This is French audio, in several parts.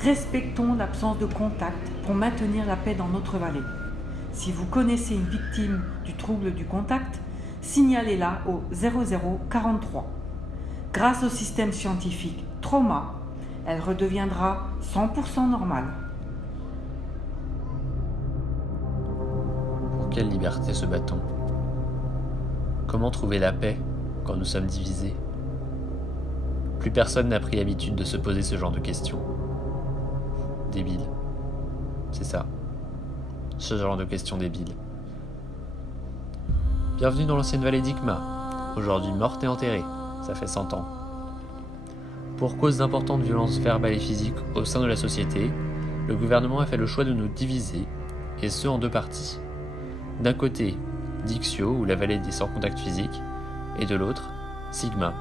Respectons l'absence de contact pour maintenir la paix dans notre vallée. Si vous connaissez une victime du trouble du contact, signalez-la au 0043. Grâce au système scientifique Trauma, elle redeviendra 100% normale. Pour quelle liberté se bat-on? Comment trouver la paix quand nous sommes divisés? Plus personne n'a pris l'habitude de se poser ce genre de questions. Débile. C'est ça. Ce genre de questions débiles. Bienvenue dans l'ancienne vallée d'Ikma, aujourd'hui morte et enterrée, ça fait 100 ans. Pour cause d'importantes violences verbales et physiques au sein de la société, le gouvernement a fait le choix de nous diviser, et ce en deux parties. D'un côté, Dixio, ou la vallée des sans contact physique, et de l'autre, Sigma,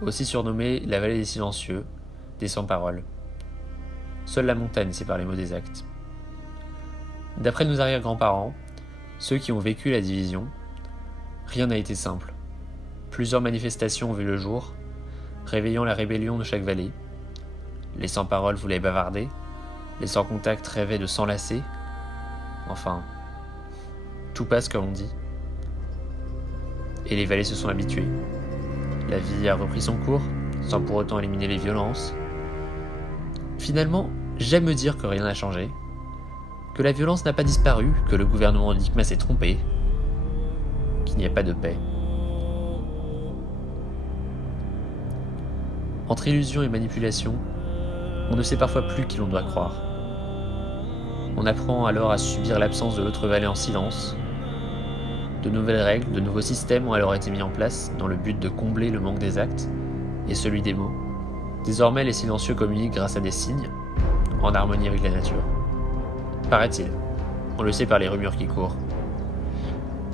aussi surnommée la vallée des silencieux, des sans paroles. Seule la montagne sépare les mots des actes. D'après nos arrière-grands-parents, ceux qui ont vécu la division, rien n'a été simple. Plusieurs manifestations ont vu le jour, réveillant la rébellion de chaque vallée. Les sans-paroles voulaient bavarder, les sans-contact rêvaient de s'enlacer. Enfin, tout passe comme on dit. Et les vallées se sont habituées. La vie a repris son cours, sans pour autant éliminer les violences. Finalement, j'aime me dire que rien n'a changé, que la violence n'a pas disparu, que le gouvernement d'Ikma s'est trompé, qu'il n'y a pas de paix. Entre illusion et manipulation, on ne sait parfois plus qui l'on doit croire. On apprend alors à subir l'absence de l'autre vallée en silence. De nouvelles règles, de nouveaux systèmes ont alors été mis en place dans le but de combler le manque des actes et celui des mots. Désormais, les silencieux communiquent grâce à des signes, en harmonie avec la nature. Paraît-il, on le sait par les rumeurs qui courent.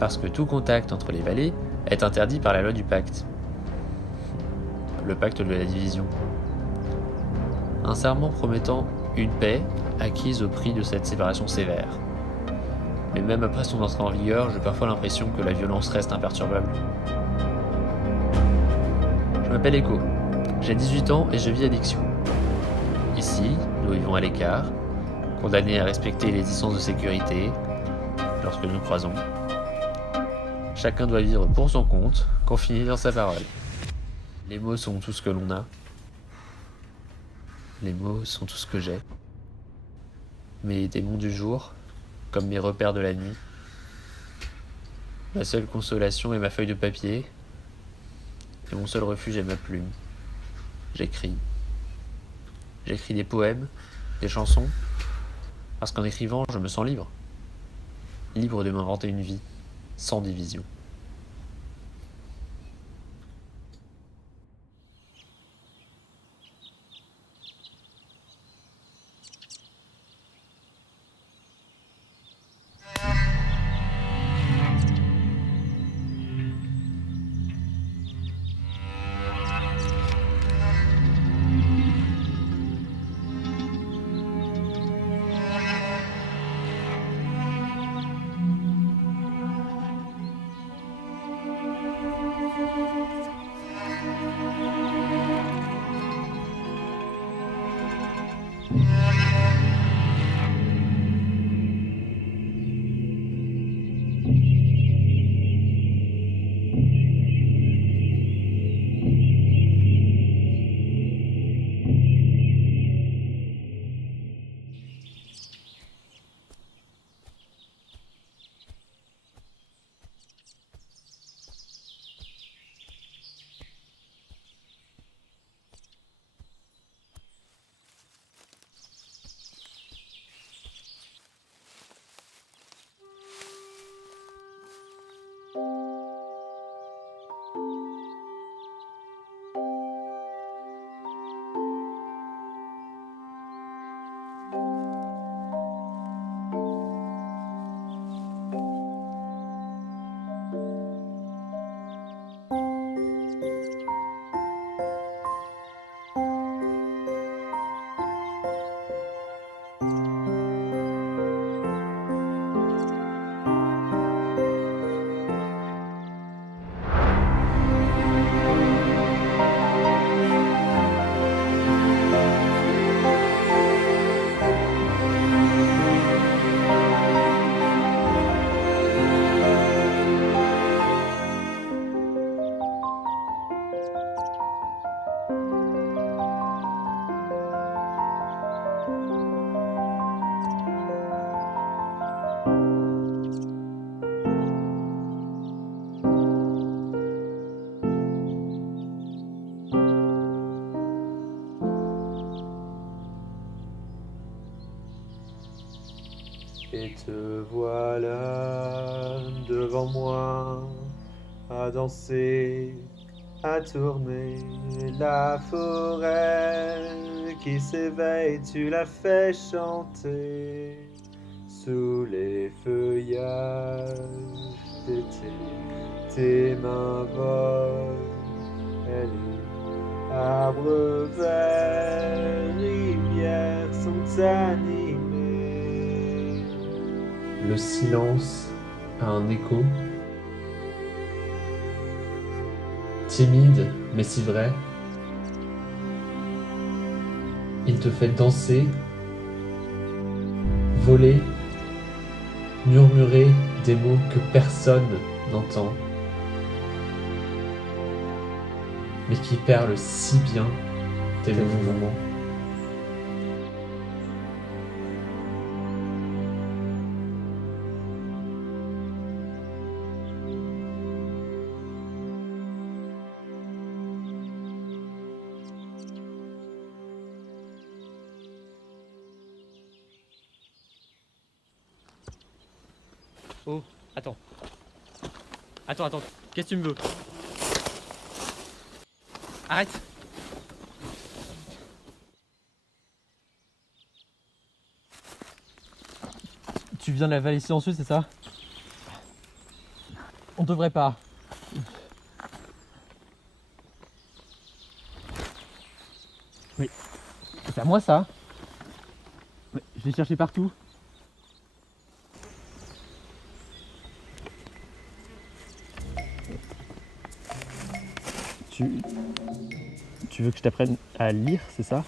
Parce que tout contact entre les vallées est interdit par la loi du pacte. Le pacte de la division. Un serment promettant une paix acquise au prix de cette séparation sévère. Mais même après son entrée en vigueur, j'ai parfois l'impression que la violence reste imperturbable. Je m'appelle Echo, j'ai 18 ans et je vis à Dixio. Ici, nous vivons à l'écart, condamnés à respecter les distances de sécurité lorsque nous croisons. Chacun doit vivre pour son compte, confiné dans sa parole. Les mots sont tout ce que l'on a. Les mots sont tout ce que j'ai. Mes démons du jour, comme mes repères de la nuit. Ma seule consolation est ma feuille de papier, et mon seul refuge est ma plume. J'écris. J'écris des poèmes, des chansons, parce qu'en écrivant, je me sens libre. Libre de m'inventer une vie, sans division. Et te voilà devant moi, à danser, à tourner. La forêt qui s'éveille, tu la fais chanter. Sous les feuillages d'été, tes mains volent, les arbres verts, rivières sont animés. Le silence a un écho, timide mais si vrai. Il te fait danser, voler, murmurer des mots que personne n'entend, mais qui perlent si bien tes mouvements. Oh, attends. Attends, qu'est-ce que tu me veux? Arrête! Tu viens de la vallée silencieuse, c'est ça? On devrait pas. Oui, c'est à moi ça? Ouais, je l'ai cherché partout. Tu veux que je t'apprenne à lire, c'est ça?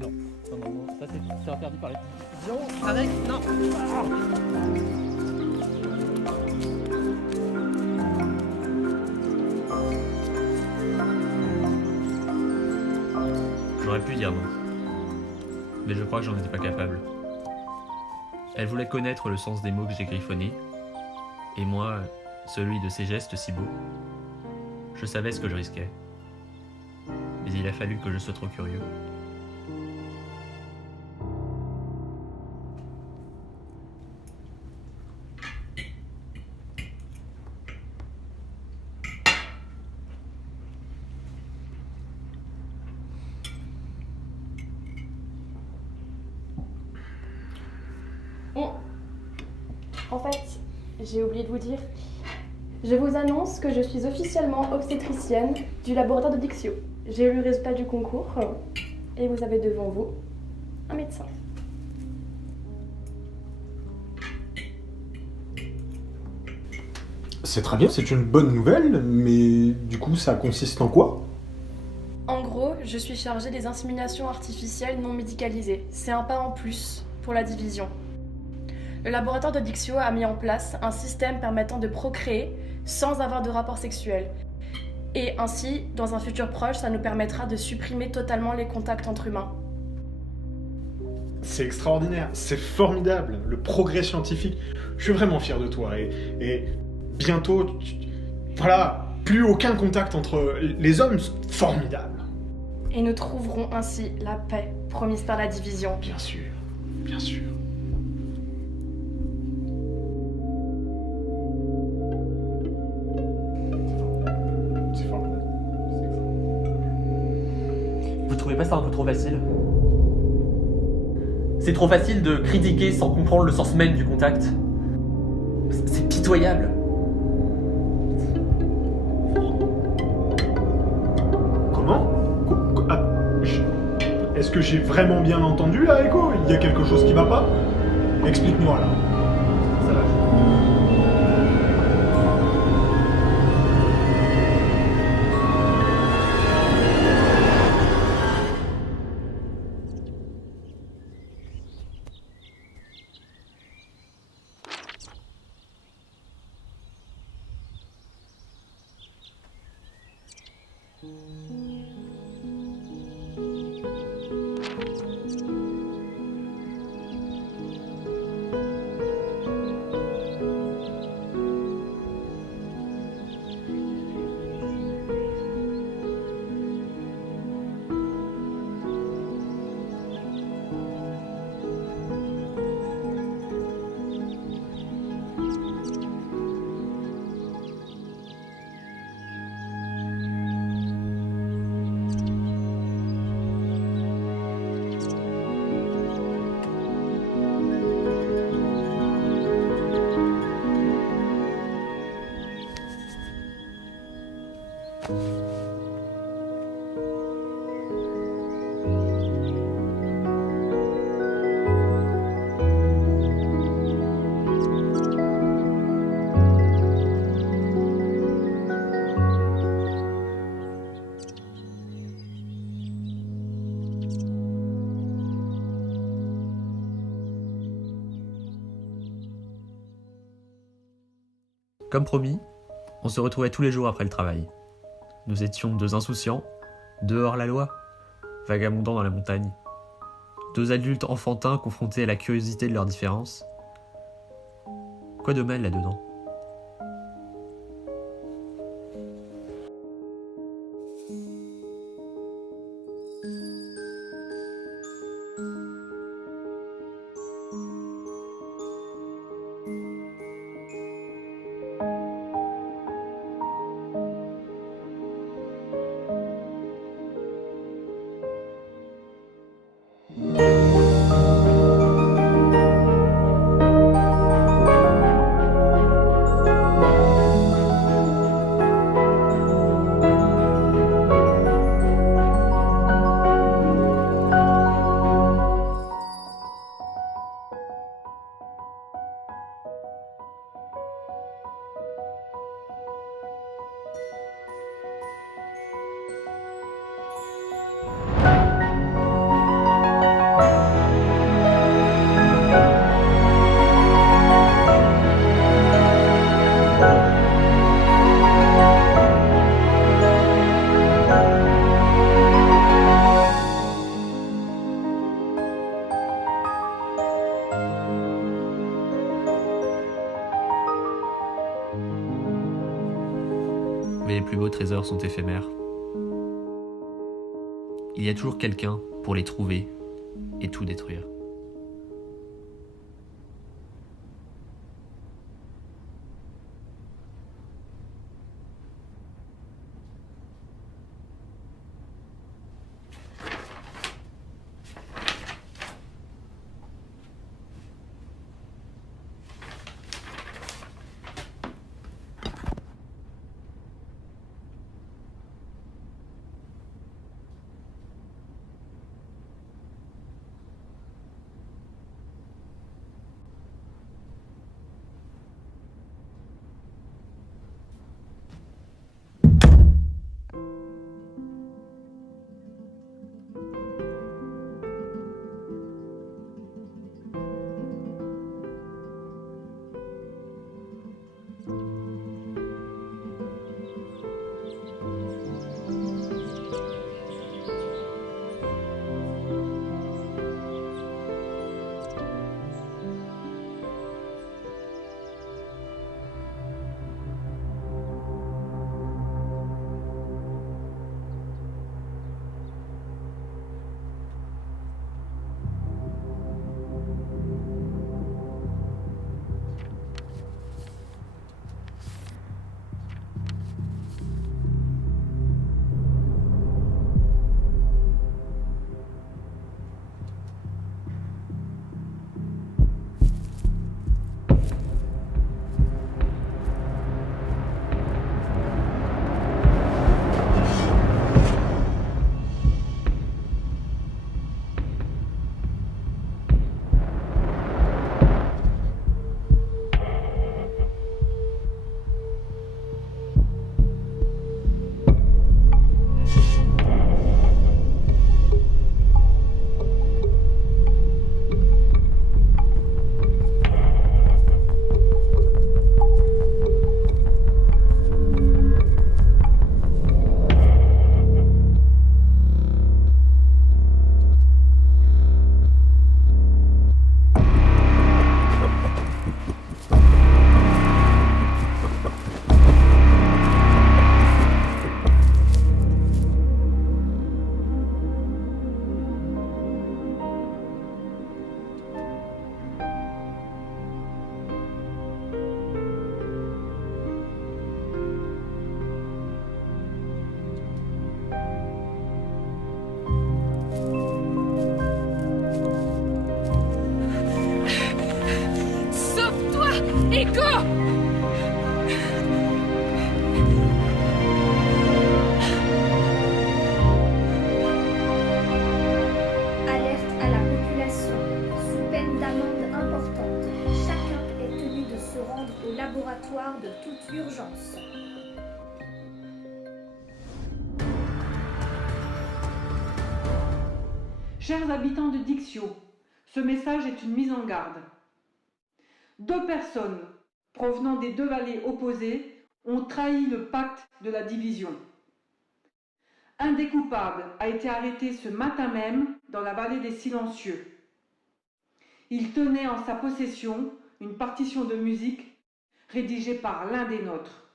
Non, ça c'est interdit par les divisions. Avec, non. J'aurais pu dire non. Mais je crois que j'en étais pas capable. Elle voulait connaître le sens des mots que j'ai griffonnés, et moi, celui de ses gestes si beaux. Je savais ce que je risquais, mais il a fallu que je sois trop curieux. Bon, en fait, j'ai oublié de vous dire, je vous annonce que je suis officiellement obstétricienne du laboratoire de Dixio. J'ai eu le résultat du concours et vous avez devant vous un médecin. C'est très bien, c'est une bonne nouvelle, mais du coup ça consiste en quoi? En gros, je suis chargée des inséminations artificielles non médicalisées. C'est un pas en plus pour la division. Le laboratoire de Dixio a mis en place un système permettant de procréer sans avoir de rapport sexuel. Et ainsi, dans un futur proche, ça nous permettra de supprimer totalement les contacts entre humains. C'est extraordinaire, c'est formidable, le progrès scientifique. Je suis vraiment fier de toi et bientôt, voilà, plus aucun contact entre les hommes, formidable. Et nous trouverons ainsi la paix promise par la division. Bien sûr, bien sûr. C'est formidable. Vous trouvez pas ça un peu trop facile? C'est trop facile de critiquer sans comprendre le sens même du contact. C'est pitoyable. Comment? Est-ce que j'ai vraiment bien entendu là, Echo? Il y a quelque chose qui va pas? Explique-moi là. Ça va. Comme promis, on se retrouvait tous les jours après le travail. Nous étions deux insouciants, deux hors-la-loi, vagabondant dans la montagne. Deux adultes enfantins confrontés à la curiosité de leurs différences. Quoi de mal là-dedans ? Mais les plus beaux trésors sont éphémères. Il y a toujours quelqu'un pour les trouver et tout détruire. laboratoire de toute urgence. Chers habitants de Dixio, ce message est une mise en garde. 2 personnes provenant des deux vallées opposées, ont trahi le pacte de la division. Un des coupables a été arrêté ce matin même dans la vallée des Silencieux. Il tenait en sa possession une partition de musique rédigée par l'un des nôtres.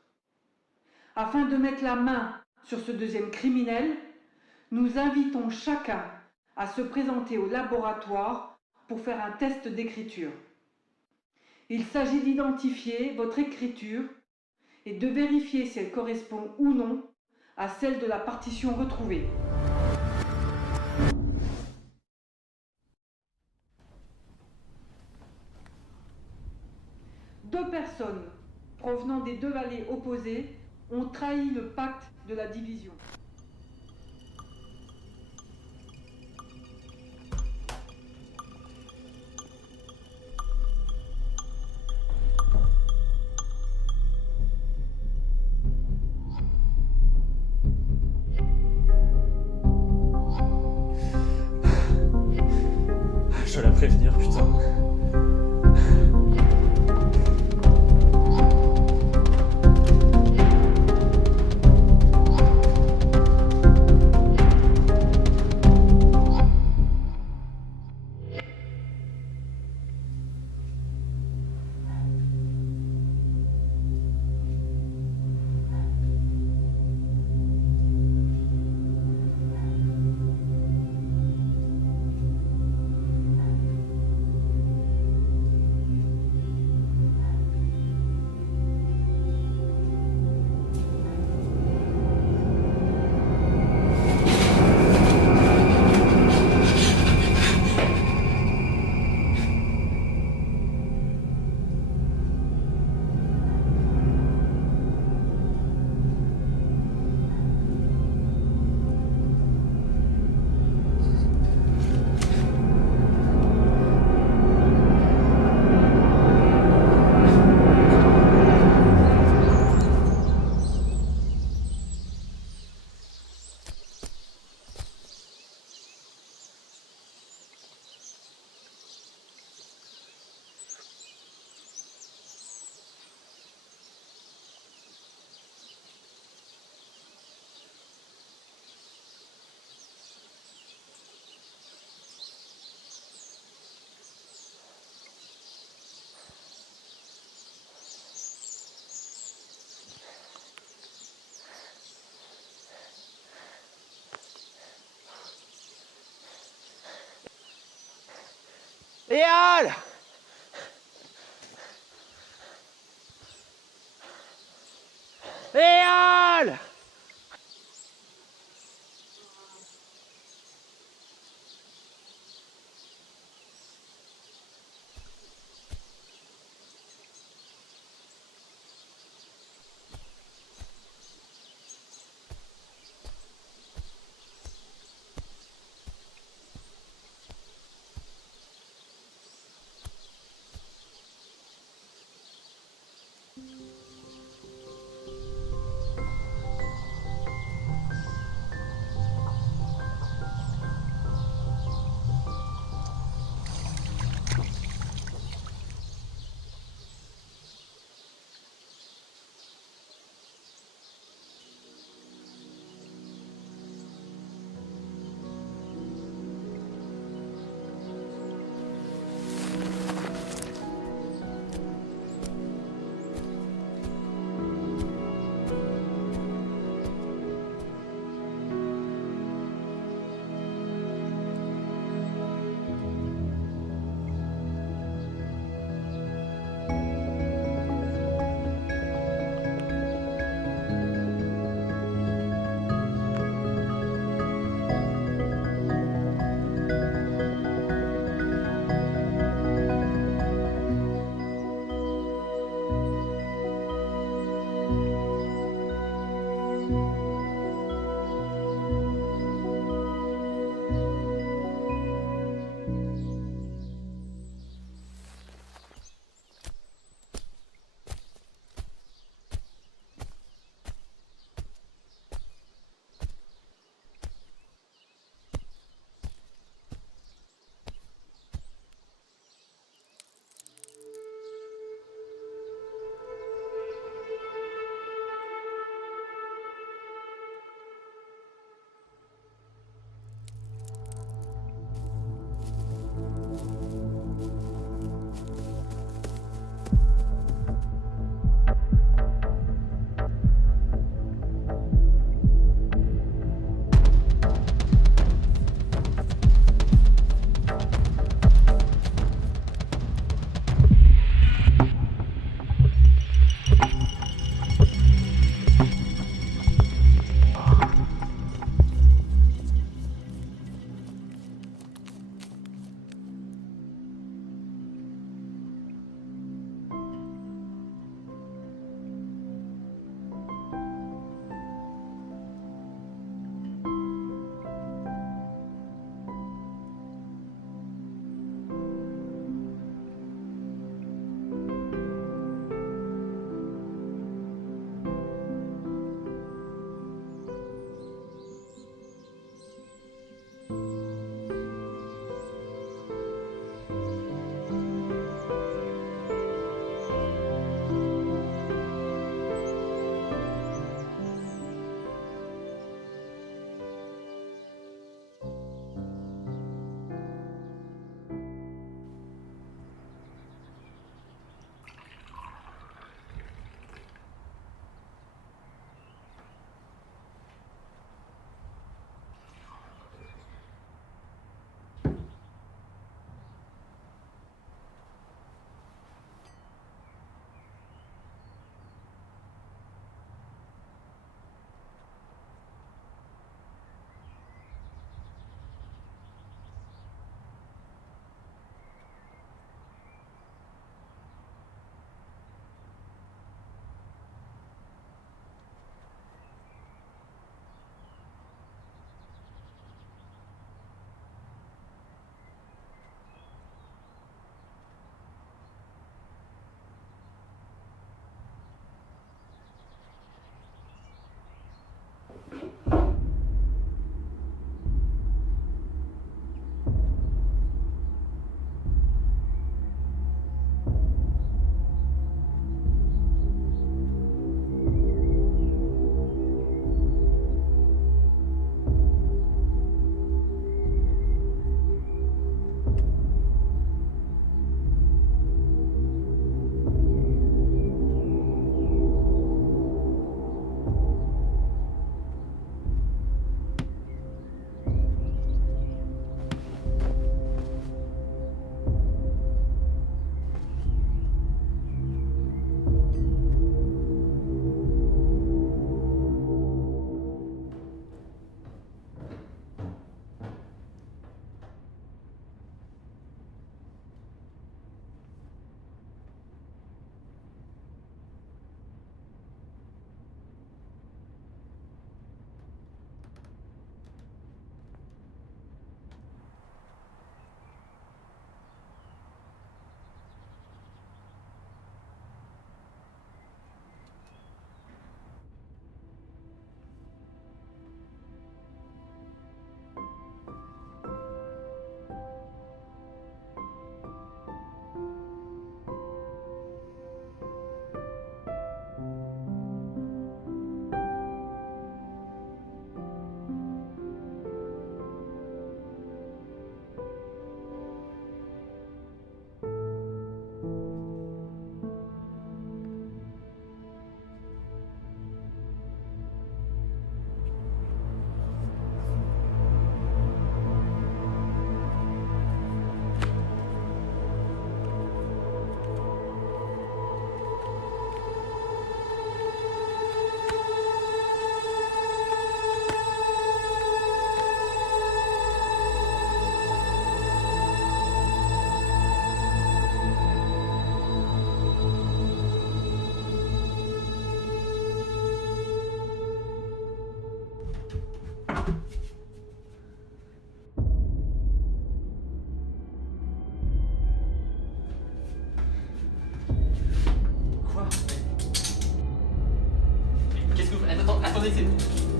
Afin de mettre la main sur ce deuxième criminel, nous invitons chacun à se présenter au laboratoire pour faire un test d'écriture. Il s'agit d'identifier votre écriture et de vérifier si elle correspond ou non à celle de la partition retrouvée. Deux personnes provenant des deux vallées opposées ont trahi le pacte de la division. Je dois la prévenir, putain. Léal! Léal!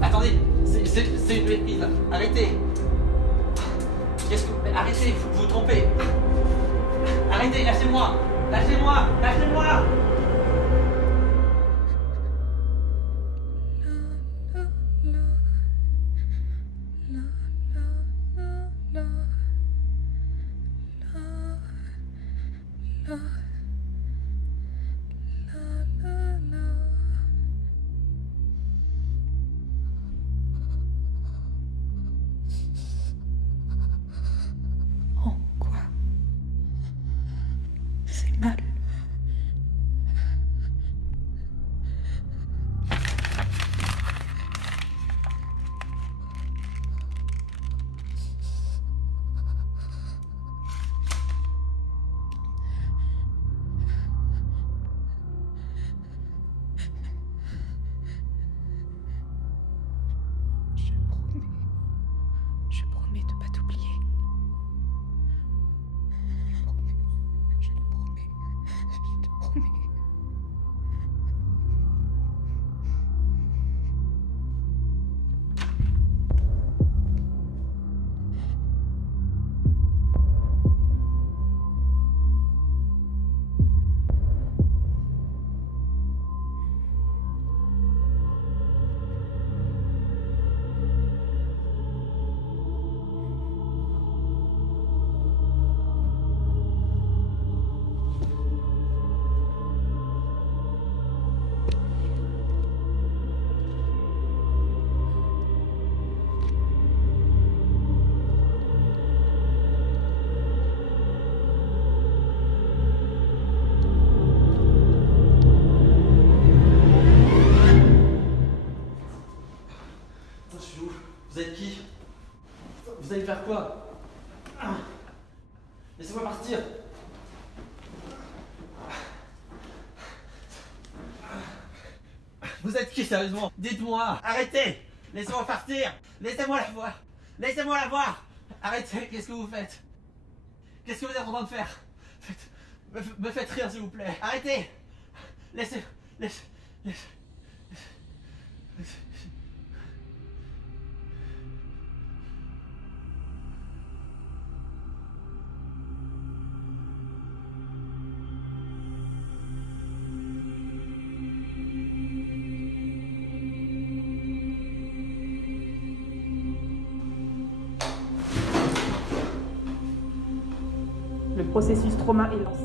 attendez, c'est une méprise là. Arrêtez. Mais arrêtez, vous vous trompez. Arrêtez, lâchez-moi. En quoi c'est mal? Je promets de pas t'oublier. Je le promets. Je te promets. Vous êtes qui? Vous allez faire quoi? Laissez-moi partir. Vous êtes qui sérieusement? Dites-moi. Arrêtez. Laissez-moi partir. Laissez-moi la voir. Laissez-moi la voir. Arrêtez. Qu'est-ce que vous faites? Qu'est-ce que vous êtes en train de faire? Me faites rire s'il vous plaît. Arrêtez. Laissez. Le processus trauma est lancé.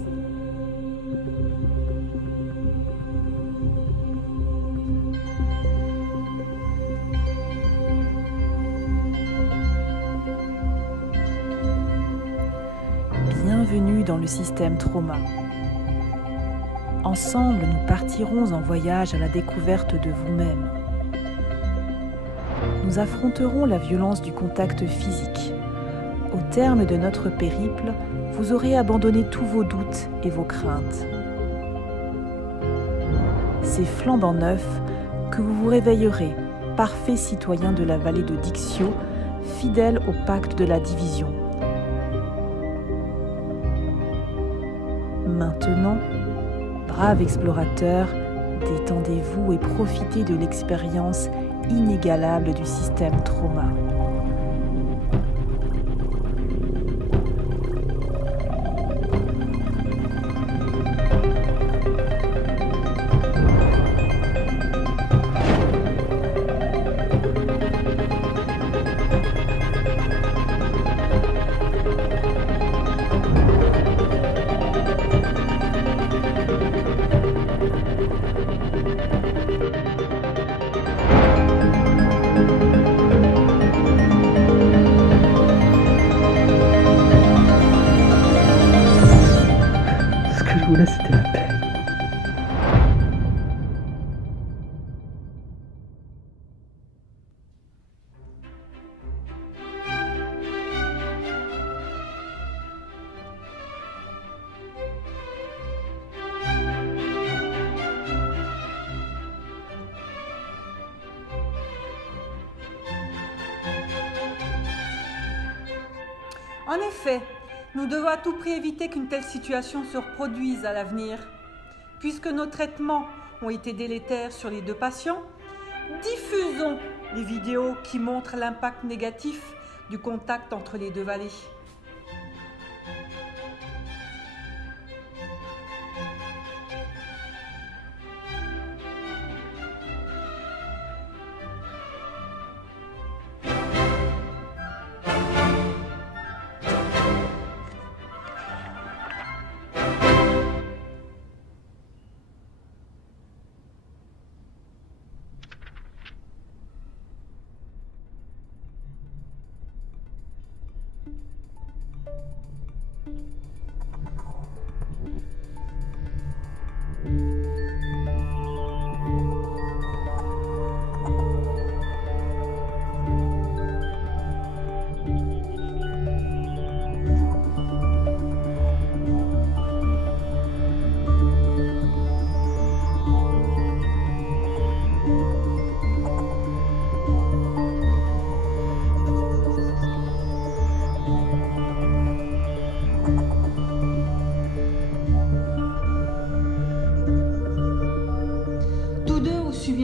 Bienvenue dans le système trauma. Ensemble, nous partirons en voyage à la découverte de vous-même. Nous affronterons la violence du contact physique. Au terme de notre périple, vous aurez abandonné tous vos doutes et vos craintes. C'est flambant neuf que vous vous réveillerez, parfait citoyen de la vallée de Dixio, fidèle au pacte de la division. Maintenant, brave explorateur, détendez-vous et profitez de l'expérience inégalable du système trauma. C'était la paix. En effet, nous devons à tout prix éviter qu'une telle situation se reproduise à l'avenir. Puisque nos traitements ont été délétères sur les 2 patients, diffusons les vidéos qui montrent l'impact négatif du contact entre les deux vallées.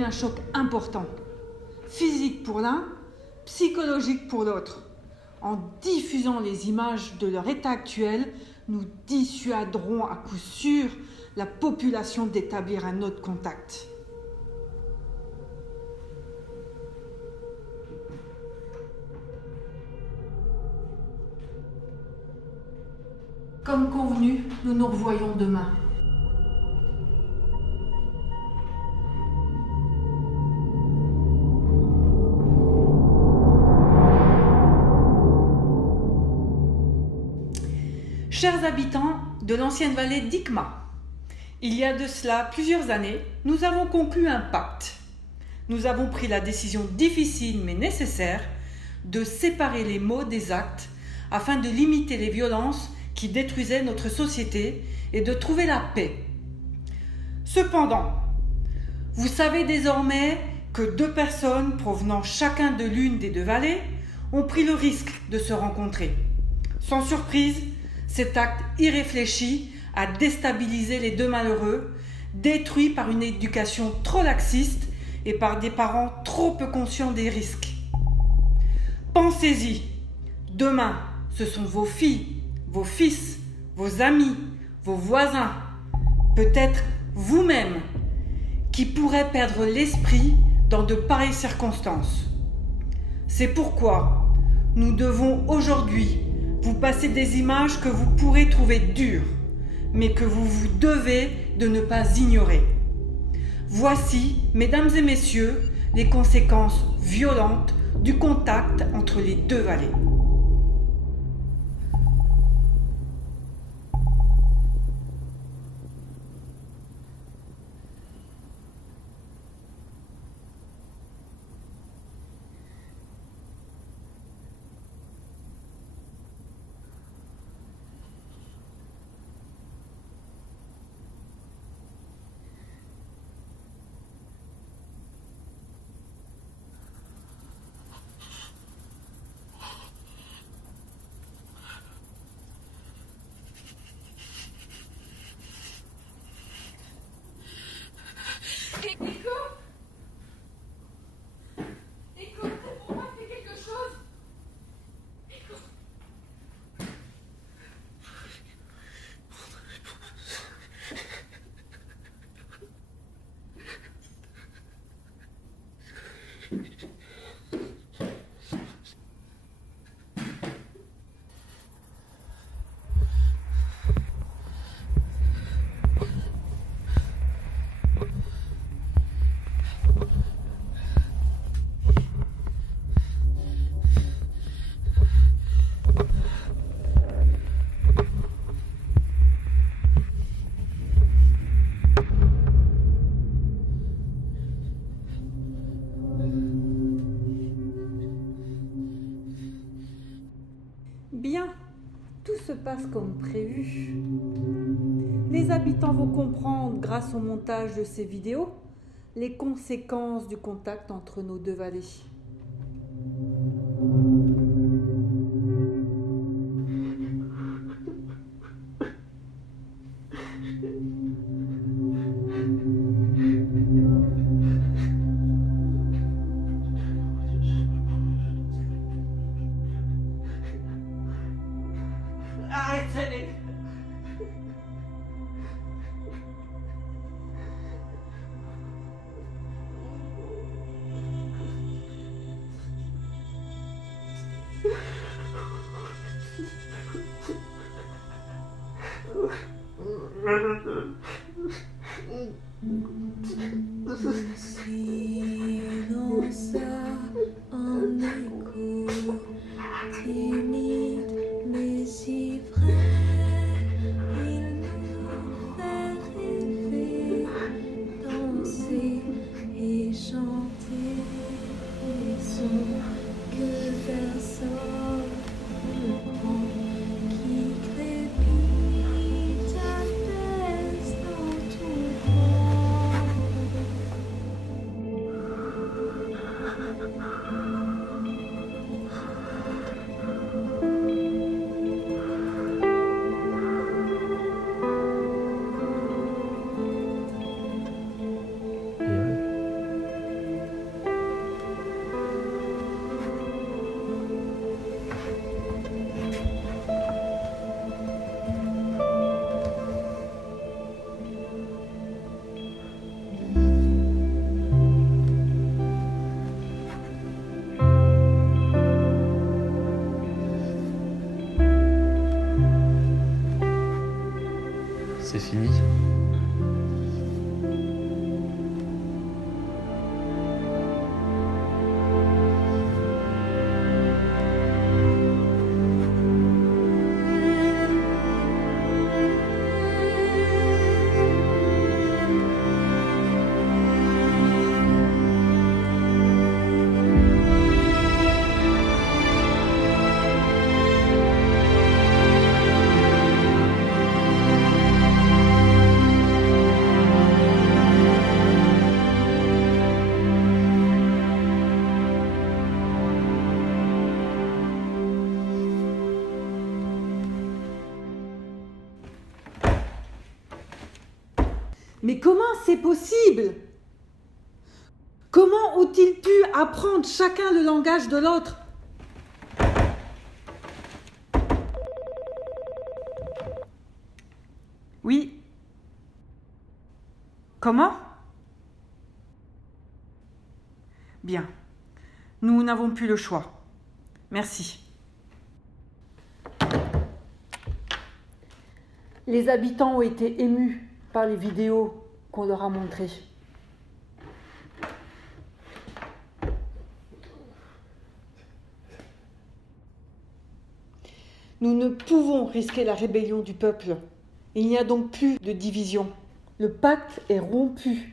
Un choc important, physique pour l'un, psychologique pour l'autre. En diffusant les images de leur état actuel, nous dissuaderons à coup sûr la population d'établir un autre contact. Comme convenu, nous nous revoyons demain. Chers habitants de l'ancienne vallée d'Ikma, il y a de cela plusieurs années, nous avons conclu un pacte. Nous avons pris la décision difficile mais nécessaire de séparer les mots des actes afin de limiter les violences qui détruisaient notre société et de trouver la paix. Cependant, vous savez désormais que deux personnes provenant chacun de l'une des deux vallées ont pris le risque de se rencontrer. Sans surprise, cet acte irréfléchi a déstabilisé les deux malheureux, détruits par une éducation trop laxiste et par des parents trop peu conscients des risques. Pensez-y, demain, ce sont vos filles, vos fils, vos amis, vos voisins, peut-être vous-même, qui pourraient perdre l'esprit dans de pareilles circonstances. C'est pourquoi nous devons aujourd'hui vous passer des images que vous pourrez trouver dures, mais que vous vous devez de ne pas ignorer. Voici, mesdames et messieurs, les conséquences violentes du contact entre les deux vallées. Bien, tout se passe comme prévu. Les habitants vont comprendre, grâce au montage de ces vidéos, les conséquences du contact entre nos deux vallées. Arrêtez-les. Silence en écho, timide mais si vrai, il nous fait rêver, danser et chanter des sons que personne ne prend, qui crépite, apaise dans tout vent. C'est fini. Mais comment c'est possible? Comment ont-ils pu apprendre chacun le langage de l'autre? Oui. Comment? Bien. Nous n'avons plus le choix. Merci. Les habitants ont été émus par les vidéos qu'on leur a montrées. Nous ne pouvons risquer la rébellion du peuple. Il n'y a donc plus de division. Le pacte est rompu.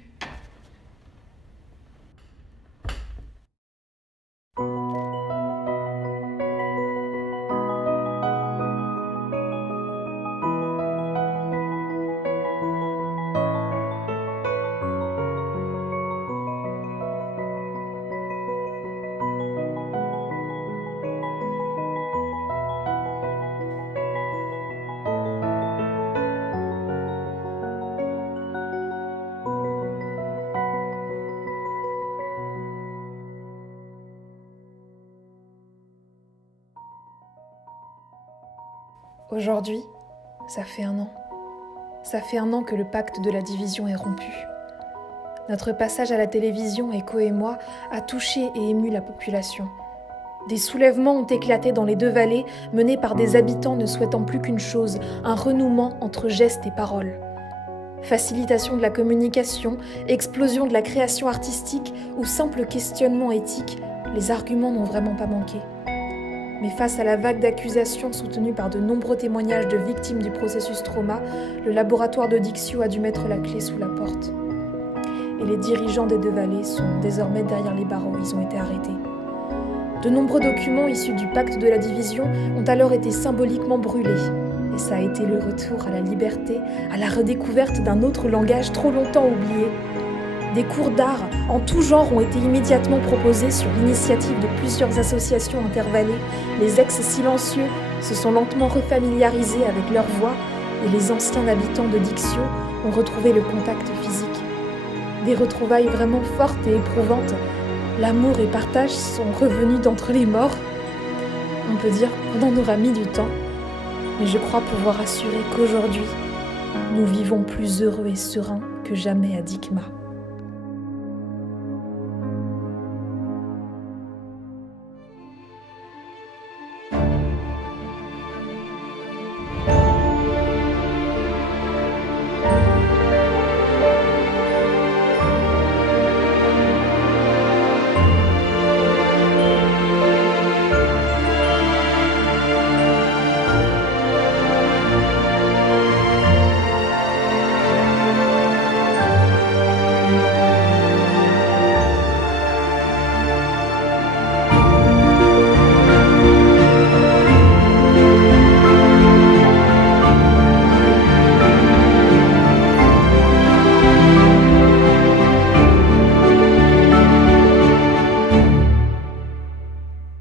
Aujourd'hui, ça fait 1 an. Ça fait 1 an que le pacte de la division est rompu. Notre passage à la télévision, Echo et moi, a touché et ému la population. Des soulèvements ont éclaté dans les 2 vallées, menés par des habitants ne souhaitant plus qu'une chose, un renouement entre gestes et paroles. Facilitation de la communication, explosion de la création artistique ou simple questionnement éthique, les arguments n'ont vraiment pas manqué. Mais face à la vague d'accusations soutenues par de nombreux témoignages de victimes du processus trauma, le laboratoire de Dixio a dû mettre la clé sous la porte. Et les dirigeants des 2 vallées sont désormais derrière les barreaux, ils ont été arrêtés. De nombreux documents issus du pacte de la division ont alors été symboliquement brûlés. Et ça a été le retour à la liberté, à la redécouverte d'un autre langage trop longtemps oublié. Des cours d'art en tout genre ont été immédiatement proposés sur l'initiative de plusieurs associations intervallées. Les ex-silencieux se sont lentement refamiliarisés avec leur voix et les anciens habitants de Dixio ont retrouvé le contact physique. Des retrouvailles vraiment fortes et éprouvantes. L'amour et partage sont revenus d'entre les morts. On peut dire qu'on en aura mis du temps. mais je crois pouvoir assurer qu'aujourd'hui, nous vivons plus heureux et sereins que jamais à Dikma.